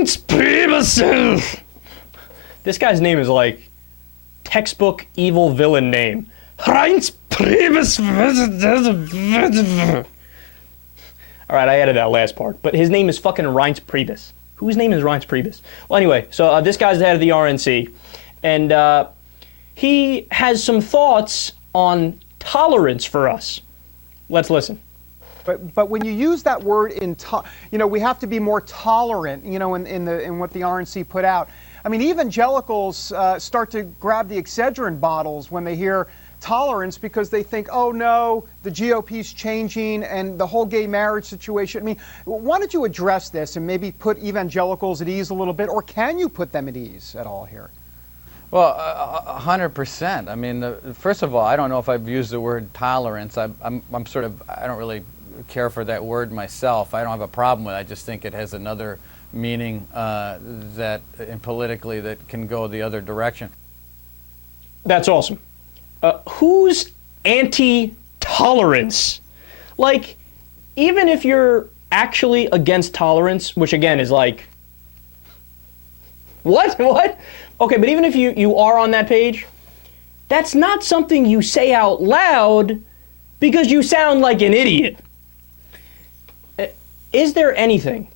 Reince Priebus. This guy's name is like textbook evil villain name. Reince Priebus. All right, I added that last part, but his name is fucking Reince Priebus. Whose name is Reince Priebus? Well, anyway, so this guy's the head of the RNC, and he has some thoughts on tolerance for us. Let's listen. But when you use that word we have to be more tolerant, in what the RNC put out. I mean, evangelicals start to grab the Excedrin bottles when they hear tolerance because they think, oh no, the GOP's changing and the whole gay marriage situation. I mean, why don't you address this and maybe put evangelicals at ease a little bit, or can you put them at ease at all here? Well, 100%. I mean, first of all, I don't know if I've used the word tolerance. I don't really care for that word myself. I don't have a problem with it. I just think it has another meaning politically that can go the other direction. That's awesome. Who's anti-tolerance? Like, even if you're actually against tolerance, which again is like, what? Okay, but even if you are on that page, that's not something you say out loud because you sound like an idiot. Is there anything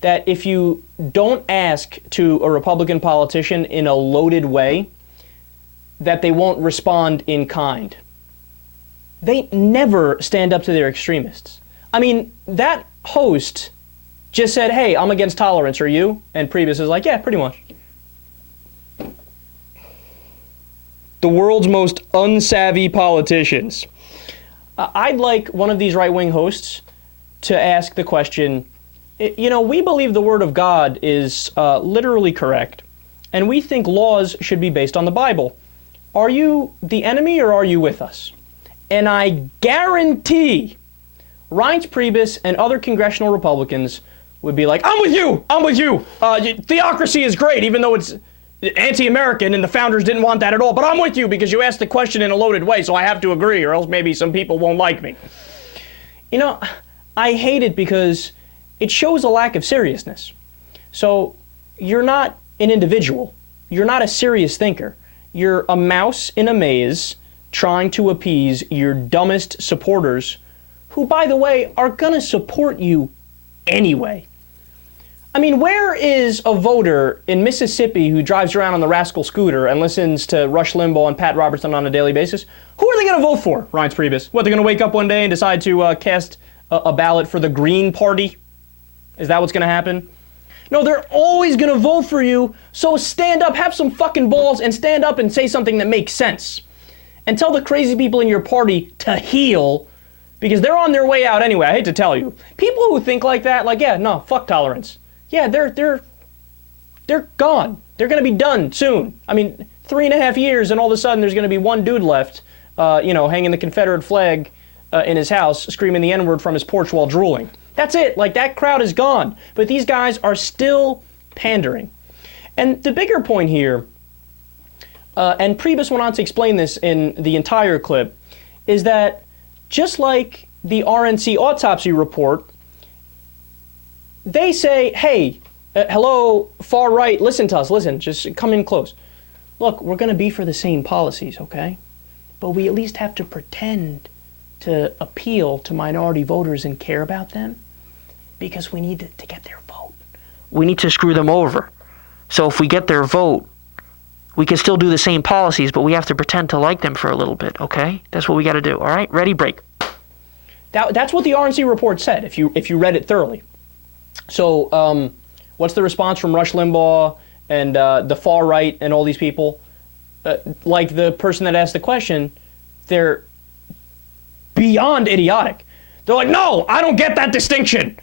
that if you don't ask to a Republican politician in a loaded way, that they won't respond in kind? They never stand up to their extremists. I mean, that host just said, hey, I'm against tolerance, are you? And Priebus is like, yeah, pretty much. The world's most unsavvy politicians. I'd like one of these right-wing hosts to ask the question, we believe the Word of God is literally correct, and we think laws should be based on the Bible. Are you the enemy or are you with us? And I guarantee Reince Priebus and other congressional Republicans would be like, I'm with you. Theocracy is great, even though it's anti-American and the founders didn't want that at all. But I'm with you because you asked the question in a loaded way, so I have to agree, or else maybe some people won't like me. I hate it because it shows a lack of seriousness. So you're not an individual. You're not a serious thinker. You're a mouse in a maze trying to appease your dumbest supporters, who, by the way, are going to support you anyway. I mean, where is a voter in Mississippi who drives around on the rascal scooter and listens to Rush Limbaugh and Pat Robertson on a daily basis? Who are they going to vote for, Reince Priebus? What, they're going to wake up one day and decide to cast a ballot for the Green Party? Is that what's going to happen? No, they're always going to vote for you, so stand up, have some fucking balls, and stand up and say something that makes sense. And tell the crazy people in your party to heal, because they're on their way out anyway. I hate to tell you. People who think like that, like, yeah, no, fuck tolerance. Yeah, they're gone. They're going to be done soon. I mean, 3.5 years, and all of a sudden there's going to be one dude left, hanging the Confederate flag in his house, screaming the N-word from his porch while drooling. That's it. Like, that crowd is gone. But these guys are still pandering. And the bigger point here, and Priebus went on to explain this in the entire clip, is that just like the RNC autopsy report, they say, hey, hello, far right, listen to us, listen, just come in close. Look, we're going to be for the same policies, okay? But we at least have to pretend to appeal to minority voters and care about them, because we need to get their vote. We need to screw them over. So if we get their vote, we can still do the same policies, but we have to pretend to like them for a little bit, okay? That's what we got to do, all right? Ready, break. That's what the RNC report said, if you read it thoroughly. So what's the response from Rush Limbaugh and the far right and all these people? Like the person that asked the question, they're beyond idiotic. They're like, no, I don't get that distinction.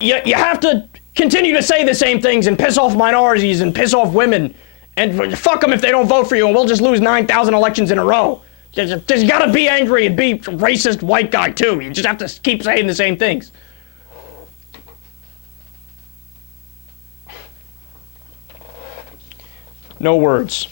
You have to continue to say the same things and piss off minorities and piss off women and fuck them if they don't vote for you, and we'll just lose 9,000 elections in a row. There's got to be angry and be a racist white guy too. You just have to keep saying the same things. No words.